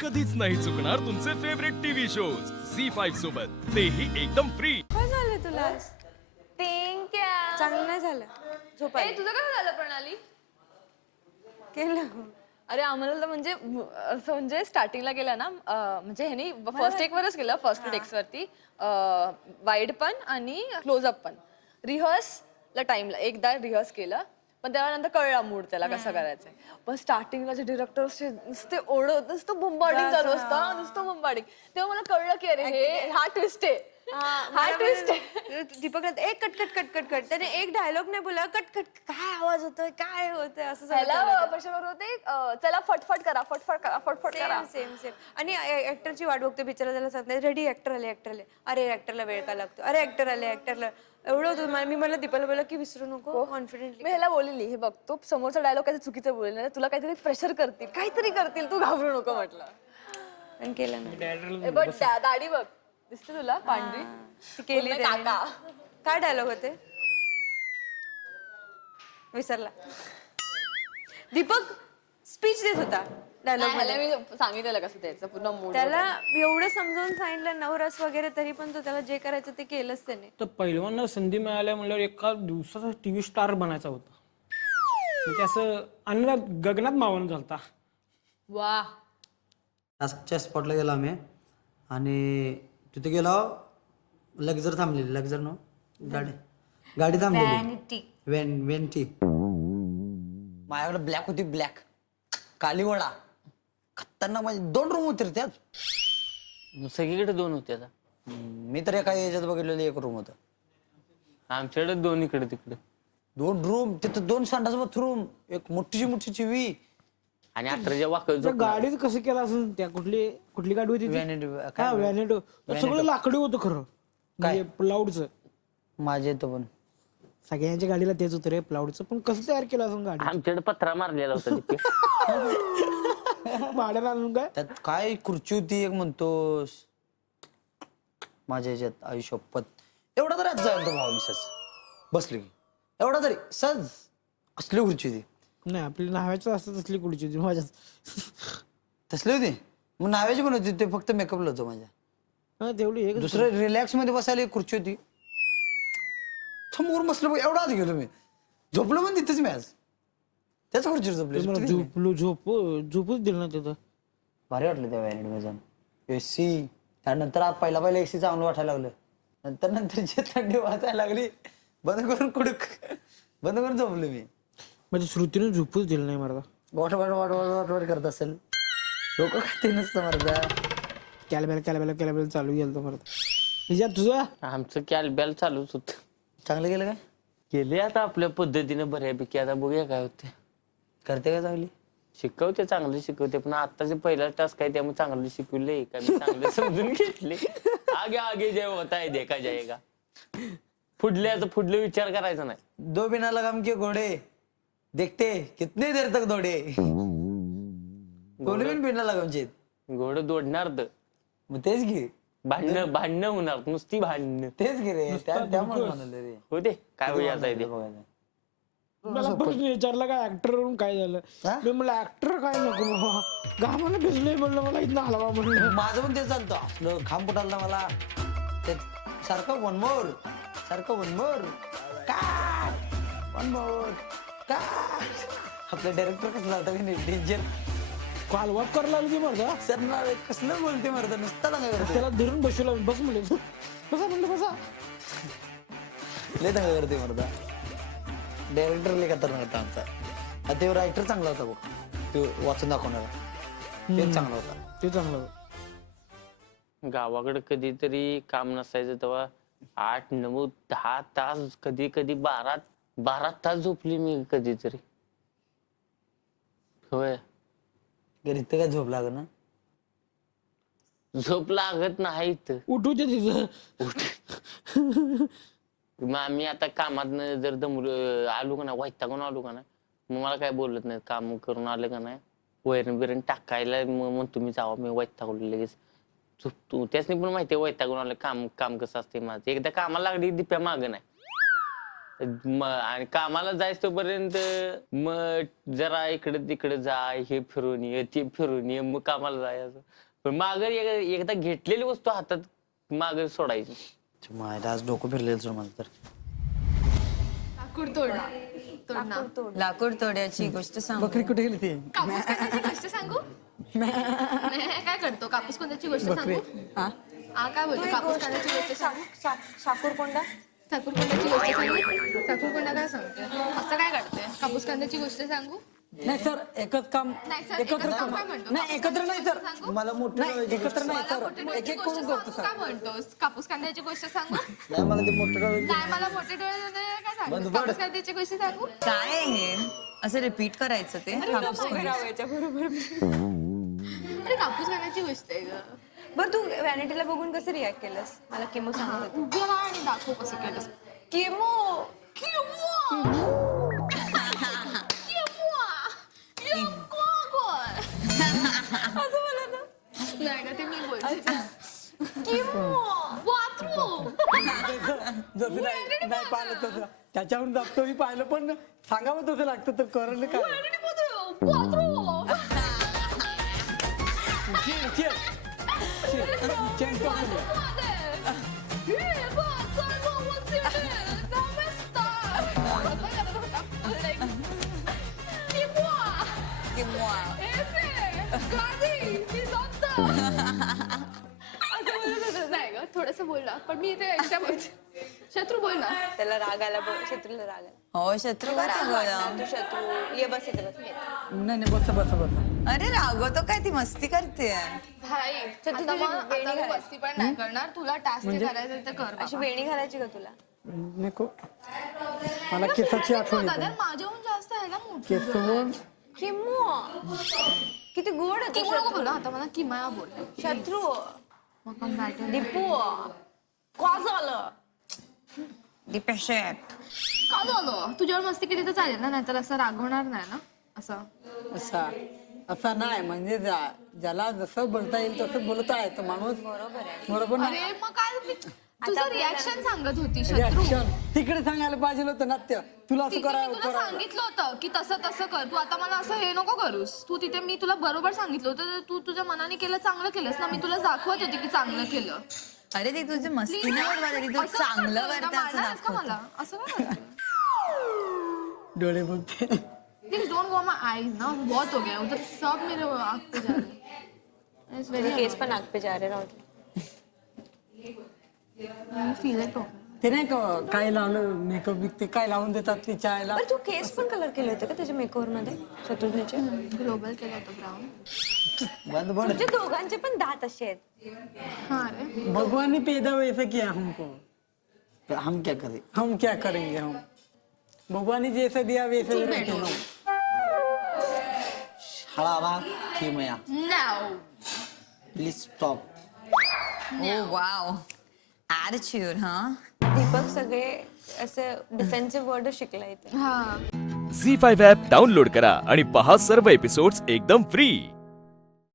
कधीच नाही चुकणार तुमचे फेवरेट टीव्ही शोज झी5 सोबत, तेही एकदम फ्री. काय झालं तुला? पिंक्या चांगलं नाही झालं. झोप ए आली. तुझं काय झालं प्रणाली? केलं. अरे आम्हाला तर म्हणजे असं म्हणजे स्टार्टिंगला गेला ना म्हणजे ह्यानी फर्स्ट टेक वरच केलं, फर्स्ट टेक्स वरती वाईड पण आणि क्लोजअप पण. रिहर्सला टाइमला एकदा रिहर्स केलं, पण त्यानंतर कळला मूड त्याला कसं करायचंय. पण स्टार्टिंगला जे डिरेक्टर नुसते ओढत, नुसतं बंबाडिंग चालू असतं, नुसतं बंबाडिंग. तेव्हा मला कळलं की अरे हे हा ट्विस्ट आहे, हा ट्विस्ट आहे. दीपकला एक cut cut cut cut cut त्याने एक डायलॉग नाही बोला, कट कट काय आवाज होतोय, काय होतंय असं ह्याला पैशावर होते चला फटफट करा, फटफट करा, फटफट करा. Same same. आणि ऍक्टरची वाट बघतो बिचारा, त्याला सांगते रेडी ऍक्टर आले, ऍक्टर आले. अरे ऍक्टरला वेळ का लागतो, अरे ऍक्टर आले, ऍक्टरला एवढं होतं. मी मला दीपाला बोलला की विसरू नको कॉन्फिडेंटली. मी ह्याला बोलली हे बघ तो समोरचा डायलॉग काहीतरी चुकीचं बोलेल ना, तुला काहीतरी प्रेशर करतील, काहीतरी करतील, तू घाबरू नको म्हटलं. आणि केलं ना. बट दाढी बघ दिसते तुला पांढरी, ती केली पूर्ण त्याने. काका. काय डायलॉग होते विसरला. दीपक स्पीच देत होता डायलॉग ह्याला मध्ये. मी सांगितलेलं कसं द्यायचं पूर्ण मूड. त्याला एवढं समजावून सांगितलं नवरस वगैरे, तरी पण तो त्याला जे करायचं ते केलंच त्याने. तर पहिलवांना संधी मिळाल्या म्हणल्यावर एका दिवसाचा टीव्ही स्टार बनायचा होता. म्हणजे असं अन्न गगनात मावून झालता. वा टास्कच्या स्पॉटला गेलो आम्ही आणि तिथे गेलो. लक्झर थांबलेली, लक्झर नो गाडी थांबलेली, वेनटी. माझ्याकडे ब्लॅक होती, ब्लॅक कालीवडा खतरनाक. म्हणजे 2 रूम होते रे त्यात. सगळीकडे 2 होते आता. मी तर एका याच्यात बघितलेलं 1 रूम होतं. आमच्याकडे 2 इकडे तिकडे. 2 रूम तिथं, 2 संडास बाथरूम, एक मोठीची टीव्ही आणि 18च्या वाकड त्या गाडीत कसं केलं असं, त्या कुठली गाडी होती ती? हा, व्हॅनेटो. सगळं लाकडी होतं खरं, म्हणजे प्लाउडचं. माझे तो पण सगळ्यांच्या गाडीला तेच होतं रे, प्लाउडचं. पण कसं तयार केलं असं गाडी? आमच्याकडे पत्रा मारलेला होता तिथे. भाड्याला आणून काय? त्यात काय खुर्ची होती एक म्हणतोस माझ्या ह्याच्यात. आयुष्यपत एवढा तरी आज जाईल तो भाऊ मी सज बसली की, एवढा तरी सज असली खुर्ची होती. नाही, आपली नावाचं असं तसली कुठची होती माझ्यात. तसली होती. मग नावाची पण होती, ते फक्त मेकअपला होतं माझ्या. हा, तेवढी एक दुसरं रिलॅक्स मध्ये बसायला एक खुर्ची होती. समोर बसलो, एवढा आत गेलो मी, झोपलो पण तिथेच मी आज त्याच खुर्चीवर झोपलो. झोपूच दिलं ना तिथं. भारी वाटलं त्या व्हॅनिटी मध्ये जाऊन. एसी, त्यानंतर आज पहिला एसी चांगलं वाटायला लागलं. नंतर जे थंडी वाचायला लागली, बंद करून झोपलो मी. म्हणजे श्रुतीने झोपूच दिलं नाही मला. वाट करत असेल लोक, खाते नसतं मरदा. कॅलबॅल चालू गेलं तर मरदा. हिच्यात तुझं आमचं कॅलबॅल चालूच होत. चांगलं गेलं काय? गेले आता आपल्या पद्धतीने बऱ्यापैकी. आता बघूया काय होते. करते का चांगली? शिकवते, चांगले शिकवते. पण आताचे पहिला टास्क आहे त्यामुळे चांगले शिकवले का मी चांगले समजून घेतले. आगे जे होता है देखा जाएगा. पुढले विचार करायचा नाही. 2 बिना लगाम के घोडे देखते कितने देर तक दौडे. कोणी पण बिना लगामचे घोडं दोडणार तर मग तेच घे, भांडणं होणार, नुसती भांडणं. तेच घे रे. त्यामुळे म्हणाले रे. होते काय होईल ते. मला प्रश्न विचारला काय ऍक्टर म्हणून काय झालं. मी म्हणलं ऍक्टर काय नको बाबा, घामाला भिजलोय म्हणलं, मला इथं हलवा म्हणलं. माझं पण तेच चालतं. असलं घाम फुटाल ना मला, ते सारखं वन मोर आपलं डायरेक्टर कसला होता डेंजर. कालवाच करायला लागली मर्दा. सर ना कसलं बोलते मरदा, नुसता दंगा करते. त्याला धरून बसवला, बस म्हणले बसा. लय दंगा करते मरदा. डायरेक्टर लय खतरनाक होता आमचा. ते रायटर चांगला होता बघ, तो वाचून दाखवणारा तेच चांगला होता. ते चांगलं. गावाकडे कधीतरी काम नसायचं तेव्हा 8, 9, 10 तास, कधी 12 तास झोपली मी कधीतरी. होय, घरी तर काय झोप लागत ना. झोप लागत नाही तर उठू दे तिथं. मग आम्ही आता कामात जर आलो का नाही, वैतागून आलो का नाही, मग मला काय बोलत नाही. काम करून आलं का नाही, वैरण बिरण टाकायला मग तुम्ही जावा, मी वैतागलो लगेच झोपतो. त्याच पण माहिती वैतागून आलं. काम कसं असते माझं. एकदा कामाला लागली दिप्या माग नाही. आणि कामाला जायचं तोपर्यंत मग जरा इकडे तिकडे जा, हे फिरून ये ते फिरून ये, मग कामाला जायचं. पण माग एकदा घेतलेली वस्तू हातात माग सोडायची. माहिती आज डोकं फिरलेलं सोड मला तर. लाकूड तोड्याची गोष्ट सांग. बकरी कुठे गेली ती? कापूस कांद्याची गोष्ट सांगू? काय करतो कापूस कांद्याची गोष्ट सांगू? काय बोलतो कापूस कांद्याची गोष्ट सांगू? साखरकोंडा साखरकोंड्याची गोष्ट सांगू? साखरकोंडा काय सांगते? असं काय करते? कापूस कांद्याची गोष्ट सांगू? नाही सर एकच काम नाही सर, एकत्र एकच काम करू. काय म्हणतो? नाही एकत्र नाही सर सांगू? मला मोठं नाही एकत्र नाही मला सर मोठे एक डोळ्याची एक गोष्ट करून करतो सांगू सर. काय म्हणतोस? कापूस कांद्याची गोष्ट सांगू? नाही मला ते मोठं डोळे नाही मला मोठे डोळे झाले, काय सांगू? कापूस कांद्याची गोष्ट सांगू? काय आहे हे असं रिपीट करायचं ते कापूस कांदा. अरे कापूस कांद्याची गोष्ट आहे ग. बरं तू व्हॅनिटीला बघून कसं रिॲक्ट केलंस? मला किमो सांगत होती. उभं राहा आणि दाखव कसं केलंस. किमो नाही का ते मी बोलते. जसं नाही पाहिलं तसं त्याच्यावरून जास्त मी पाहिलं पण सांगावं तसं लागतं तर करलं काय. Cheer, cheer. Cheer. Cheer करून. नाही ग थोडस बोलला पण मी इथे एक्स्ट्रा बोलते. शत्रू बोल ना. त्याला राग आला बघ, शत्रूला राग आला. हो शत्रू का रागवला? तू शत्रू ये बस इथे बस. नाही नाही बस बस बस. अरे रागवतो काय, ती मस्ती करते. भाई आता मग मस्ती पण नाही करणार. तुला टास्क करायचं तर कर अशी वेणी घालायची का तुला? नको मला केसाची आठवण दादा येते. माझ्याहून जास्त आहे ना मोठी. केसवून किमो किती गोड आहे किमो नको बोला आता मला किमाया बोल. शत्रू मग पण बॅटर दीपू का झालं? डिपेशेट. का झालं? तुझ्यावर मस्ती केली तर चालेल ना, नाहीतर असं रागवणार नाही ना असं. असा असा नाही म्हणजे ज्याला जसं बोलता येईल तसं बोलत आहे तो माणूस. बरोबर ना. अरे मग काय तुझं रिॲक्शन सांगत होती शत्रू. Reaction. तिकडे सांगायला पाहिजे होतं नाट्य. तुला असं तिथे मी तुला करावं. सांगितलं होतं की तसं तसं कर. तू आता मला असं हे नको करूस. तू तिथे मी तुला बरोबर सांगितलं होतं तर तू तुझ्या मनाने केलं, चांगलं केलंस ना. मी तुला दाखवत होती की चांगलं केलं. अरे ती तुझी मस्ती नाही उडवायला, ती तू असं चांगलं करतोय का? करते असं मारणारच का दाखवतो. मला? असं काय करतोय? डोळे बघते. Please don't go my eyes ना. बहुत हो गया उधर सब मेरे आँख पे जा रहे हैं. It's very केस पण आग पे जा रहे राहू. feel it. ते नाही का काय लावलं मेकअप बिकते काय लावून देतात ते चायला. बरं तू केस पण कलर केले होते का त्याच्या मेकओव्हर मध्ये शत्रुघ्नचे? ग्लोबल केलं होतं ब्राऊन. बंद बोल. म्हणजे दोघांचे पण दात असे आहेत. हाँ रे. भगवान ने पैदा वैसा किया हमको, हम क्या करें? हम क्या करेंगे हम. भगवान ने जैसा दिया वैसा रहते हम. हळावा किमया Now. Please stop. Oh wow, attitude हा. दीपक सगळे असे डिफेन्सिव्ह वर्ड शिकला इथे. हाँ. झी5 ॲप डाउनलोड करा आणि पहा सर्व एपिसोड्स एकदम फ्री.